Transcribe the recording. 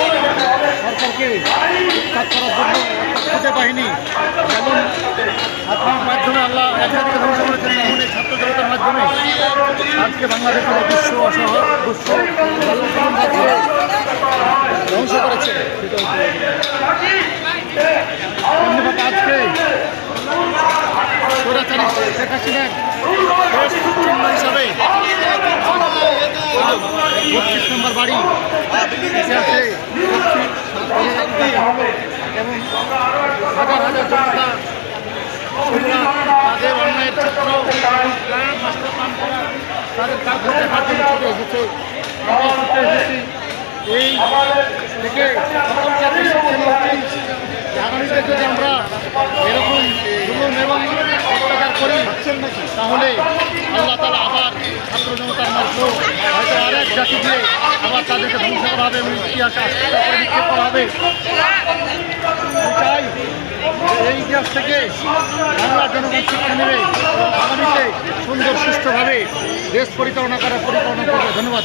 সরকারকে উৎখাত করার জন্য খুঁজে বাহিনী যেমন আপনার মাধ্যমে আল্লাহ একদিকে ধ্বংস করেছেন, তেমন এই ছাত্র জনতার মাধ্যমে আজকে বাংলাদেশের বিশ্ব ধ্বংস করেছে। আজকে স্বৈরাচারী শেখ হাসিনার চিহ্ন হিসাবে 32 নম্বর বাড়ি ইতিহাসে এবং হাজার হাজার জনতা তাদের অন্যায়ের চিত্র পান করা তাদের কারখানায় হাত ধরে ছুটে এসেছে। এই থেকে আগামীতে যদি আমরা এরকম জুলুম এবং অত্যাচার করি তাহলে আল্লাহ তাআলা আবার ছাত্র জনতার মধ্যে হয়তো আরেক জাতি দিয়ে আবার তাদেরকে ধ্বংস করা হবে এবং ইতিহাসে নিক্ষেপ করা হবে। চাই এই ইতিহাস থেকে বাংলার জনগণ শিক্ষা নেবে এবং আগামীতে সুন্দর সুস্থভাবে দেশ পরিচালনা করবে। ধন্যবাদ।